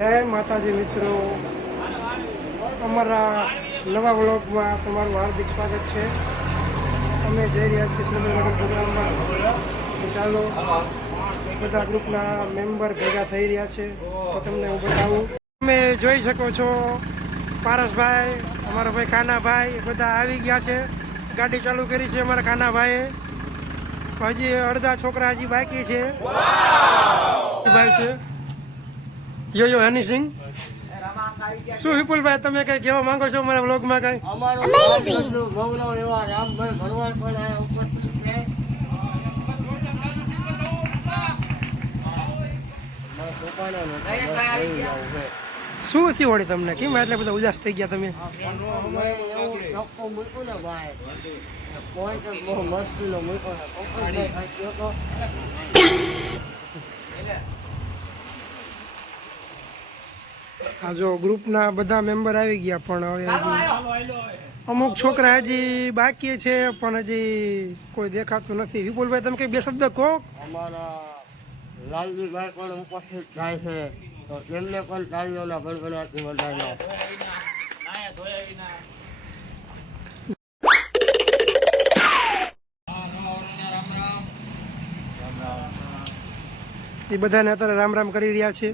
જય માતાજી મિત્રો, અમારા નવા વ્લોગમાં તમારું હાર્દિક સ્વાગત છે. અમે જઈ રહ્યા છીએ સુરેન્દ્રનગર પ્રોગ્રામમાં. તો ચાલો, બધા ગ્રુપના મેમ્બર ભેગા થઈ રહ્યા છે તો તમને હું બતાવું. તમે જોઈ શકો છો પારસભાઈ, અમારા ભાઈ કાનાભાઈ બધા આવી ગયા છે. ગાડી ચાલુ કરી છે અમારા કાનાભાઈએ. હજી અડધા છોકરા હજી બાકી છે. ભાઈ છે યો હની સિંહ. શું વિપુલભાઈ તમે કઈ કહેવા માંગો છો અમારા વ્લોગમાં? કઈ શું થયું વળી તમને? કેમ એટલે બધા ઉદાસ થઈ ગયા તમે? આ જો ગ્રુપના બધા મેમ્બર આવી ગયા, પણ હવે હજી અમુક છોકરા હજી બાકી છે, પણ હજી કોઈ દેખાતું નથી. વિપુલભાઈ તમે કઈ બે શબ્દ કહો. અમારા લાલજીભાઈ પણ ઉપસ્થિત થાય છે, તો તેમને પણ તાળીઓના ગણગણાટથી વધાવ્યા. એ બધાને અત્યારે રામ રામ કરી રહ્યા છે.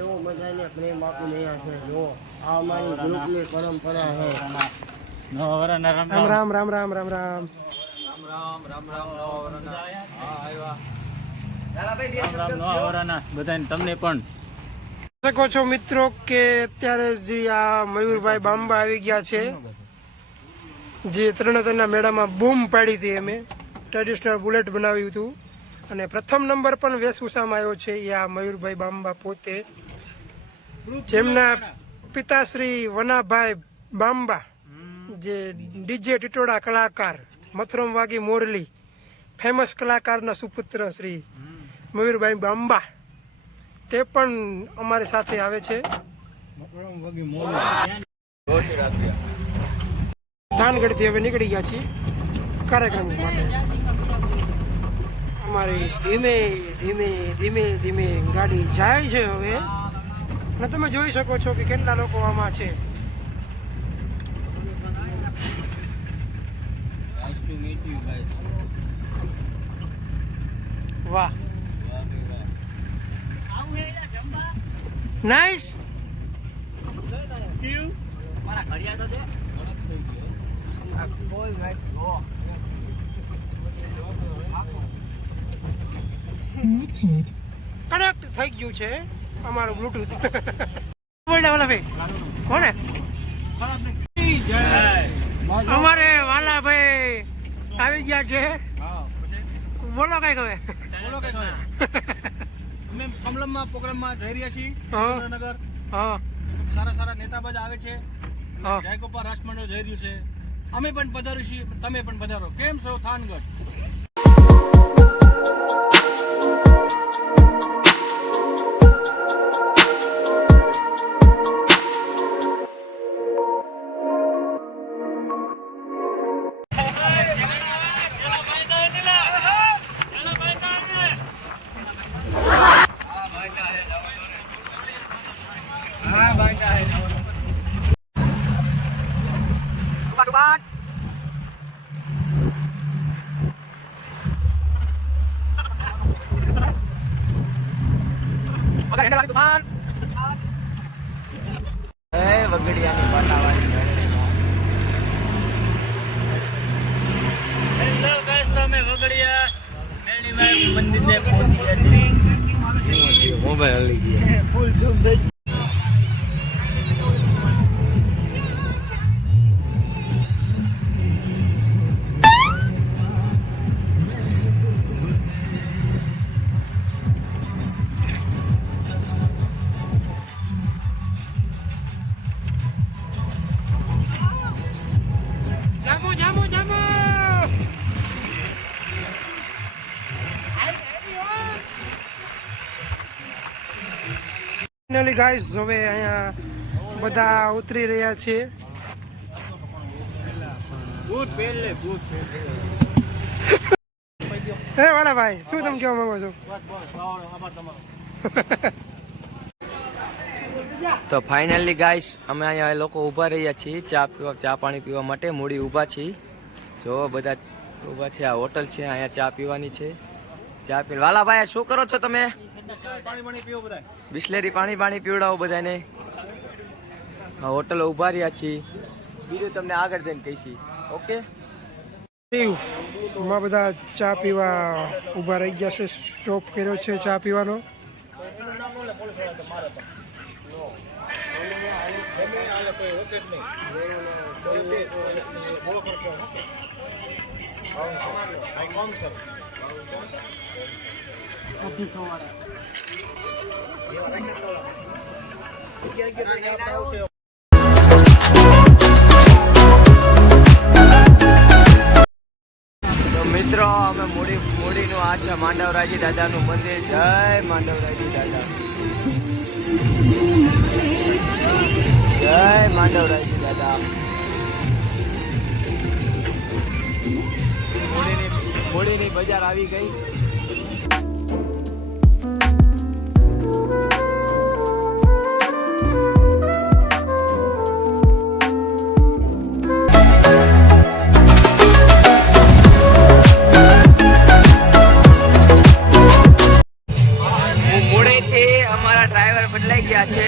એવો બધાને પ્રેમ આપી રહ્યા છે. જો આ અમારી ગ્રુપની પરંપરા છે. રામ રામ રામ રામ રામ રામ બધાને તમને પણ શકો છો મિત્રો કે અત્યારે જે આ મયુરભાઈ બાંબા આવી ગયા છે, જે તરણેતરના મેળામાં બૂમ પાડી હતી. અમે ટ્રેડિશનલ બુલેટ બનાવ્યું હતું અને પ્રથમ નંબર પણ વેશભૂષામાં આવ્યો છે એ આ મયુરભાઈ બાંબા પોતે, જેમના પિતાશ્રી વનાભાઈ બાંબા, જે ડીજે ટીટોડા કલાકાર, મથુરમ વાગી મોરલી ફેમસ કલાકારના સુપુત્ર શ્રી મયુરભાઈ બાંબા, તે પણ અમારી સાથે આવે છે. થાનગઢથી હવે નીકળી ગયા છીએ કાર્યક્રમ માટે. અમારી ધીમે ધીમે ધીમે ધીમે ગાડી જાય છે હવે, અને તમે જોઈ શકો છો કે કેટલા લોકો આમાં છે. વાહ, નાઈસ. કનેક્ટ થઈ ગયું છે અમારું બ્લુટૂથ. બોલ્યા વાલા ભાઈ કોને? અમારે વાલા ભાઈ આવી ગયા છે. બોલો કઈ હવે. અમે કમલમમાં પ્રોગ્રામમાં જઈ રહ્યા છીએ સુરેન્દ્રનગર. હા, સારા સારા નેતા બધા આવે છે. જયગોપાલ રાષ્ટ્રમંડળ જઈ રહ્યું છે. અમે પણ પધાર્યું છીએ, તમે પણ પધારો. કેમ છો થાનગઢ? વગડિયાની પાટાવાળી અમે વગડિયા મેળીમાં મંદિરને પહોંચી ગયા છીએ. મોબાઈલ લઈ ગયા ફૂલ ઝૂમ થઈ. ફાઇનલી ગાઈસ, હવે અહીંયા બધા ઉતરી રહ્યા છે. હે વાલા ભાઈ, શું તમે કહેવા માંગો છો? તો ફાઇનલી ગાઈસ અમે અહીંયા લોકો ઊભા રહ્યા છીએ ચા પાણી પીવા માટે મૂડી ઊભા છીએ જો બધા ઊભા છે આ હોટલ છે અહીંયા ચા પીવાની છે ચા પી વાલાભાઈ શું કરો છો તમે બિસ્લેરી પાણી પીવડાવો બધાને હા હોટલ ઊભા રહ્યા છીએ બીજું તમને આગળ જઈને કહીશી ઓકે માં બધા ચા પીવા ઊભા રહી ગયા છે સ્ટોપ કર્યો છે ચા પીવાનો મિત્રો અમે મૂડીનું આ છે માંડવરાજી દાદાનું મંદિર જય માંડવરાજી દાદા જય માંડવરાજી દાદા મૂડીની બજાર આવી ગઈ બદલાઈ ગયા છે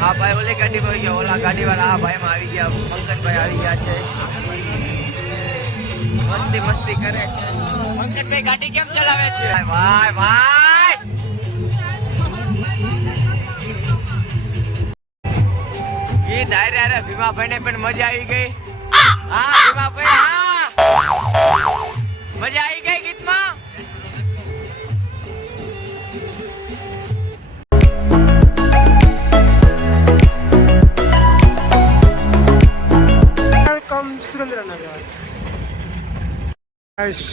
આ ભાઈ ઓલી ગાડીમાં આવી ગયા ઓલા ગાડીવાળા આ ભાઈમાં આવી ગયા પંકજભાઈ આવી ગયા છે મસ્તી કરે છે પંકજભાઈ ગાડી કેમ ચલાવે છે ભાઈ ભાઈ ગીત આરે ભીમાભાઈ ને પણ મજા આવી ગઈ હા ભીમાભાઈ હા મજા આવી ગઈ ગીતમાં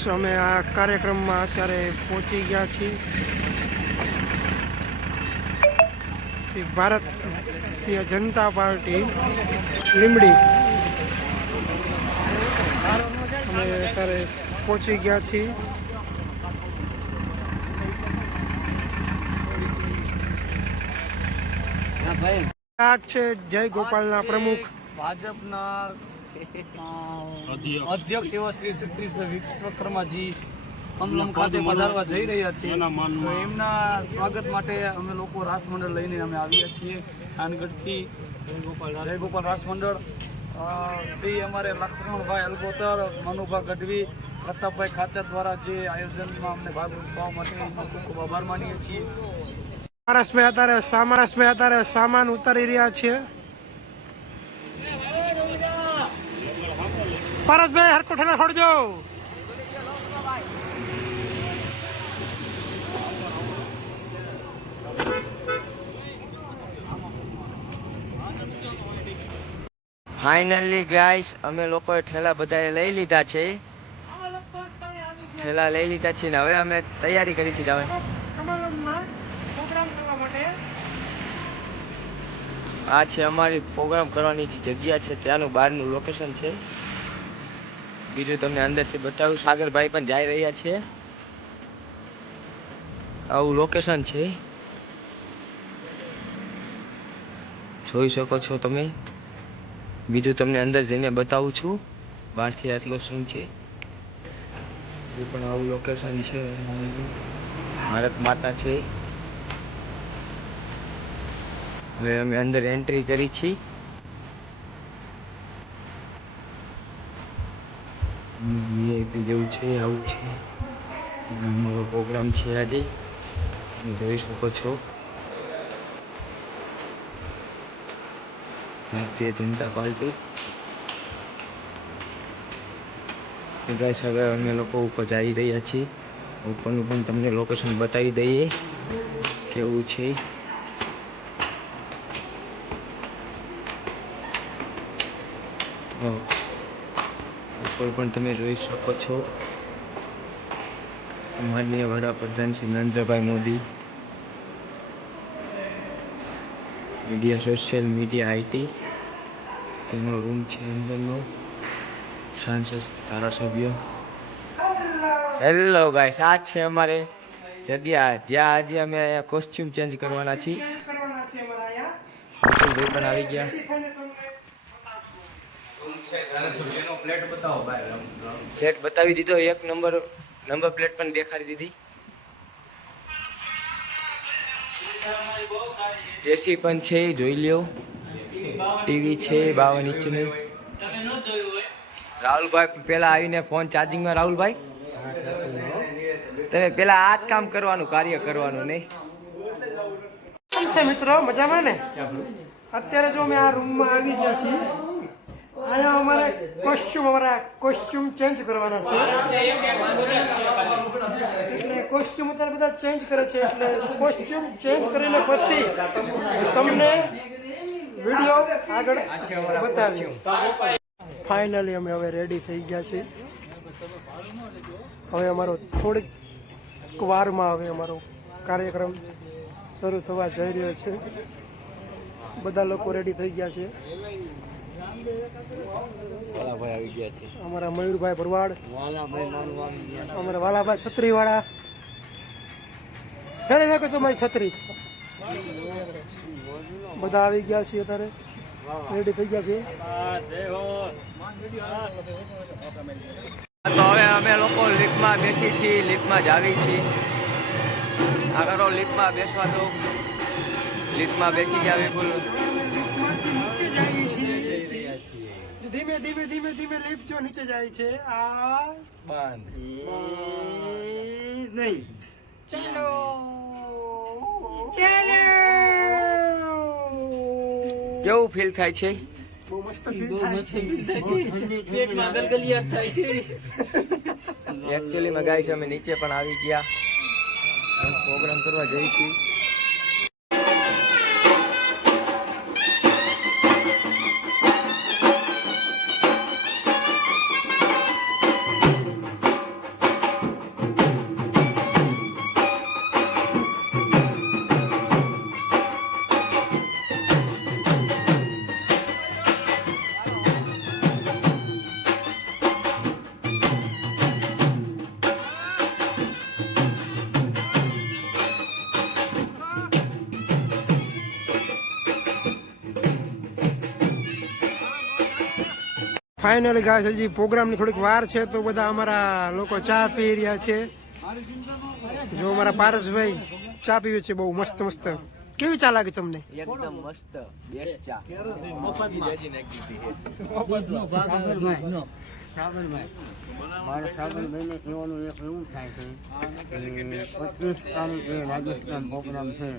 અમે આ કાર્યક્રમમાં અત્યારે પહોંચી ગયા છીએ શ્રી ભારતીય જનતા પાર્ટી લીંબડી અમે અત્યારે પહોંચી ગયા છીએ આ છે જય ગોપાલના પ્રમુખ ભાજપના અધ્યક્ષ એવા શ્રી જગદીશભાઈ વિશ્વકર્માજી અમલમ ખાતે પધારવા જઈ રહ્યા છીએ તો એમના સ્વાગત માટે અમે લોકો રાસ મંડળ લઈને અમે આવ્યા છીએ થાનગઢથી જય ગોપાલ રાસ મંડળ શ્રી અમારે લક્ષ્મણભાઈ અલગોતર મનુભા ગઢવી પ્રતાપભાઈ ખાચર દ્વારા જે આયોજનમાં અમને ભાગ લેવા માટે ખૂબ ખૂબ આભાર માનીએ છીએ અત્યારે સામાન ઉતારી રહ્યા છીએ પારસભાઈ હરકો ઠેલા છોડજો ફાઇનલી ગાઈસ અમે લોકોએ ઠેલા બધાએ લઈ લીધા છે ઠેલા લઈ લીધા છે ને હવે અમે તૈયારી કરી છે હવે આ છે અમારી પ્રોગ્રામ કરવાની જે જગ્યા છે ત્યાંનું બહારનું લોકેશન છે બીજું તમને અંદરથી બતાવું સાગરભાઈ પણ જઈ રહ્યા છે આવું લોકેશન છે જોઈ શકો છો તમે બીજું તમને અંદર જઈને બતાવું છું બહારથી આટલો શું છે એ પણ આવું લોકેશન છે ભારત માતા છે હવે અમે અંદર એન્ટ્રી કરી છીએ જેવું છે આવું છે અમારો પ્રોગ્રામ છે આજે તમે જોઈ શકો છો ભારતીય જનતા પાર્ટી ગાઈસ હવે અમે લોકો ઉપર જઈ રહ્યા છીએ ઉપરનું પણ તમને લોકેશન બતાવી દઈએ કેવું છે ઉપર પણ તમે જોઈ શકો છો માનનીય વડાપ્રધાન Shri Narendrabhai Modi media social media IT તેનો રૂમ છે અંદરનો સાંસદ ધારાસભ્ય હેલો ગાઈસ આ છે અમારે જગ્યા જ્યાં આજે અમે કોસ્ચ્યુમ ચેન્જ કરવાના છીએ વિપુલભાઈ પણ આવી ગયા. પ્લેટ બતાવી દીધો, એક નંબર પ્લેટ પણ દેખાડી દીધી. એસી પણ છે, જોઈ લ્યો. ટીવી છે 52 ઇંચનું. રાહુલભાઈ પેલા આવીને ફોન ચાર્જિંગમાં. રાહુલભાઈ તમે પેલા આ જ કામ કરવાનું, કાર્ય કરવાનું નહીં. કેમ છે મિત્રો, મજામાં ને? અત્યારે જો અમે આ રૂમમાં આવી ગયા છીએ. અહીંયા અમારા કોસ્ચ્યુમ ચેન્જ કરવાના છે, એટલે કોસ્ચ્યુમ અત્યારે બધા ચેન્જ કરે છે. એટલે કોસ્ચ્યુમ ચેન્જ કરીને પછી તમને વિડીયો આગળ બતાવ્યું. ફાઇનલી અમે હવે રેડી થઈ ગયા છીએ. હવે અમારો થોડીક વારમાં હવે અમારો કાર્યક્રમ શરૂ થવા જઈ રહ્યો છે. બધા લોકો રેડી થઈ ગયા છે. આવી ગયા છે અમારા મયુરભાઈ ભરવાડ, અમારા વાલાભાઈ છત્રી વાળા. ઘરે નાખો તમારી છત્રી. બધા આવી ગયા છીએ, અત્યારે રેડી થઈ ગયા છે. તો હવે અમે લોકો લિફ્ટમાં બેસી છીએ, લિફ્ટમાં જ આવી છીએ. આગળ લિફ્ટમાં બેસવા દો. લિફ્ટમાં બેસી ગયા વિપુલ. ધીમે ધીમે ધીમે ધીમે લિફ્ટ જો નીચે જાય છે. આ બંધ નહીં. ચાલો કેવું ફીલ થાય છે? બહુ મસ્ત ફીલ થાય છે. પેટમાં ગલગલિયાત થાય છે. એકચ્યુઅલીમાં ગાઈસ અમે નીચે પણ આવી ગયા, પ્રોગ્રામ કરવા જઈશું. ફાઇનલી ગાય હજી પ્રોગ્રામની થોડીક વાર છે, તો બધા અમારા લોકો ચા પી રહ્યા છે. જો અમારા પારસભાઈ ચા પીવે છે, બહુ મસ્ત મસ્ત. કેવી ચા લાગી તમને? એકદમ મસ્ત, બેસ્ટ ચા. મારા સાગરભાઈને કહેવાનું એક એવું થાય છે કે 25 તારીખે રાજસ્થાન પ્રોગ્રામ છે,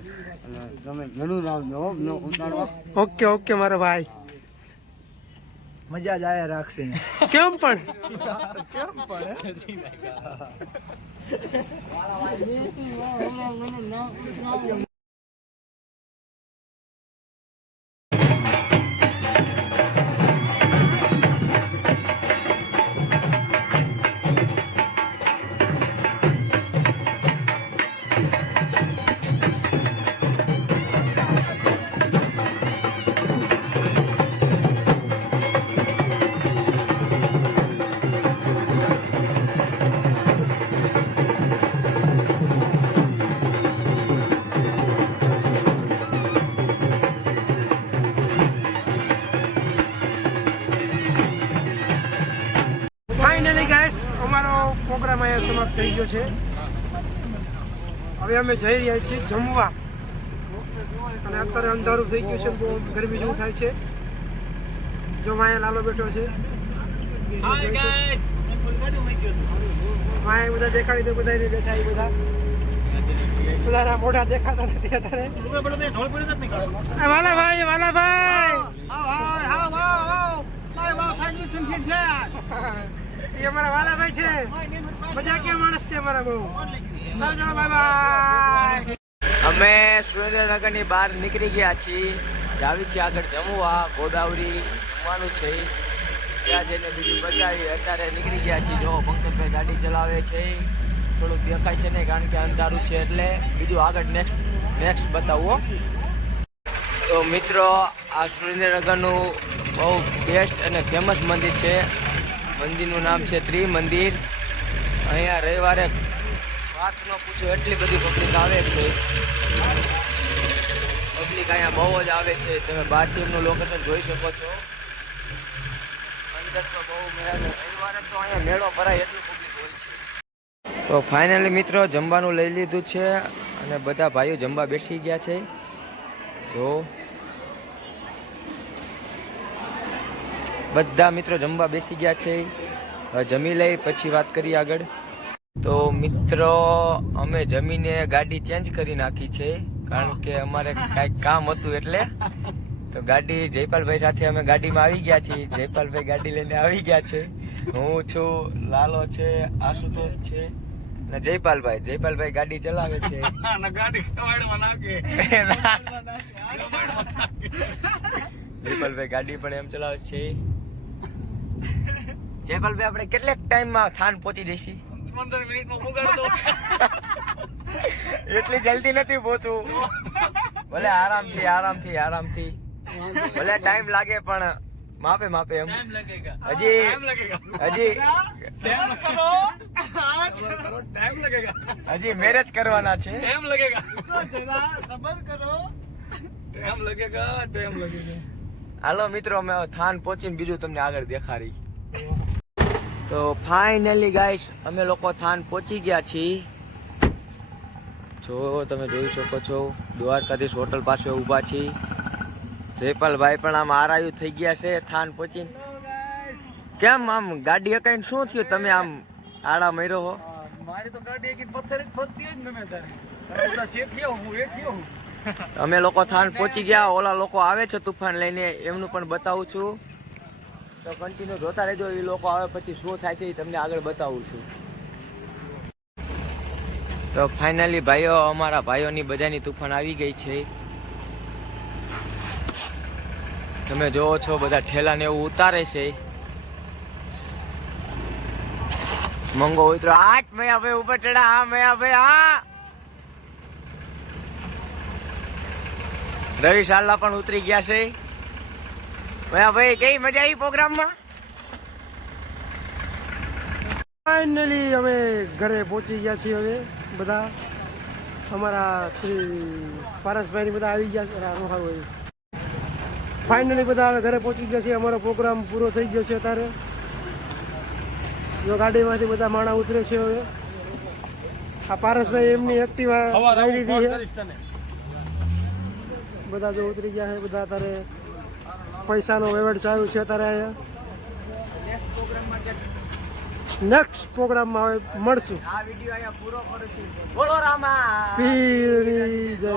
અને તમે જરૂર આવજો. નો ઉતારવા. ઓકે ઓકે મારો ભાઈ. મજા જ આયા રાખશે. કેમ પણ ફાઇનલી ગાઈસ અમારો પ્રોગ્રામ અહીંયા સમાપ્ત થઈ ગયો છે. હવે અમે જઈ રહ્યા છીએ જમવા, અને અત્યારે અંધારું થઈ ગયું છે, બહુ ગરમી જેવું થાય છે. જો માયા લાલો બેઠો છે, માયા બધા દેખાડી દો. બધા બેઠા એ બધાના મોઢા દેખાતા નથી અત્યારે. વાલાભાઈ એ અમારા વાલાભાઈ છે, મજાકિયા માણસ છે અમારા બહુ. સારું ચાલો, બાય બાય. અમે સુરેન્દ્રનગરની બહાર નીકળી ગયા છીએ, જાવી છીએ આગળ જમવા. ગોદાવરી જમવાનું છે, ત્યાં જઈને બીજું બતાવી. અત્યારે નીકળી ગયા છીએ. જો પંકજભાઈ ગાડી ચલાવે છે, થોડુંક દેખાય છે ને, કારણ કે અંધારું છે, એટલે બીજું આગળ નેક્સ્ટ બતાવો. તો મિત્રો, આ સુરેન્દ્રનગરનું બહુ બેસ્ટ અને ફેમસ મંદિર છે. મંદિરનું નામ છે ત્રિમંદિર. અહીંયા રવિવારે વાત ન પૂછો એટલી બધી પબ્લિક આવે છે. પબ્લિક પબ્લિક અહીંયા બહુ જ આવે છે. તમે બહારથી એમનું લોકેશન જોઈ શકો છો. અંદર તો બહુ રવિવારે તો અહીંયા મેળો ભરાય એટલું પબ્લિક હોય છે. તો ફાઇનલી મિત્રો જમવાનું લઈ લીધું છે અને બધા ભાઈઓ જમવા બેસી ગયા છે. તો બધા મિત્રો જમવા બેસી ગયા છે. હવે જમી લઈ પછી વાત કરીએ આગળ. તો મિત્રો અમે જમીને ગાડી ચેન્જ કરી નાખી છે કારણ કે અમારે કાંઈક કામ હતું એટલે. તો ગાડી જયપાલભાઈ સાથે અમે ગાડીમાં આવી ગયા છીએ. જયપાલભાઈ ગાડી લઈને આવી ગયા છે. હું છું, લાલો છે, આશુતોષ છે ને જયપાલભાઈ ગાડી ચલાવે છે. જયપાલભાઈ ગાડી પણ એમ ચલાવે છે. જયપાલભાઈ આપણે કેટલાક ટાઈમમાં થાન પહોંચી જઈશી? 15 મિનિટમાં પુગાડતો. એટલી જલ્દી નથી પહોંચવું. ભલે આરામથી ભલે ટાઈમ લાગે પણ માપે એમ. હજી મેરેજ કરવાના છે. હાલો મિત્રો અમે થાન પહોંચીને બીજું તમને આગળ દેખાડી. તો ફાઇનલી ગાઈસ અમે લોકો થાન પહોંચી ગયા છીએ. જો તમે જોઈ શકો છો દ્વારકાધીશ હોટલ પાસે ઊભા છીએ. જયપાલભાઈ પણ આમ આરાયું થઈ ગયા છે થાન પહોંચીને. કેમ આમ ગાડી હકાઈને શું થયું? તમે આમ આડા મર્યો હો? મારી તો ગાડી એક પથ્થર જ ફરતી જ ગમે તારે. શેઠિયો હું વેઠિયો હું. અમે લોકો થાન પહોંચી ગયા. ઓલા લોકો આવે છે તુફાન લઈને, એમનું પણ બતાવું છું. તો કન્ટિન્યુ જોતા રહેજો. એ લોકો આવે પછી શું થાય છે એ તમને આગળ બતાવું છું. તો ફાઇનલી ભાઈઓ, અમારા ભાઈઓની બધાની તુફાન આવી ગઈ છે. તમે જોવો છો બધા ઠેલાને એવું ઉતારે છે. મંગો ઉતરો 8 મયા ભાઈ ઉપર ચડા. હા મયા ભાઈ, હા. રવિ શાલા પણ ઉતરી ગયા છે. મયા ભાઈ કેવી મજા આવી પ્રોગ્રામમાં? ફાઇનલી અમે ઘરે પહોંચી ગયા છીએ. હવે બધા અમારા શ્રી પારસભાઈ બધા આવી ગયા છે. ફાઇનલી બધા હવે ઘરે પહોંચી ગયા છે. અમારો પ્રોગ્રામ પૂરો થઈ ગયો છે. અત્યારે જો ગાડીમાંથી બધા માણા ઉતરે છે. હવે આ પારસભાઈ એમની એક્ટિવા લઈ લીધી છે. બધા જો ઉતરી ગયા છે. બધા અત્યારે પૈસાનો વહીવટ ચાલુ છે. અત્યારે અહીંયા નેક્સ્ટ પ્રોગ્રામમાં હવે મળશું. આ વિડિયો અહીંયા પૂરો કરું છું. બોલો રામા પીરની જય.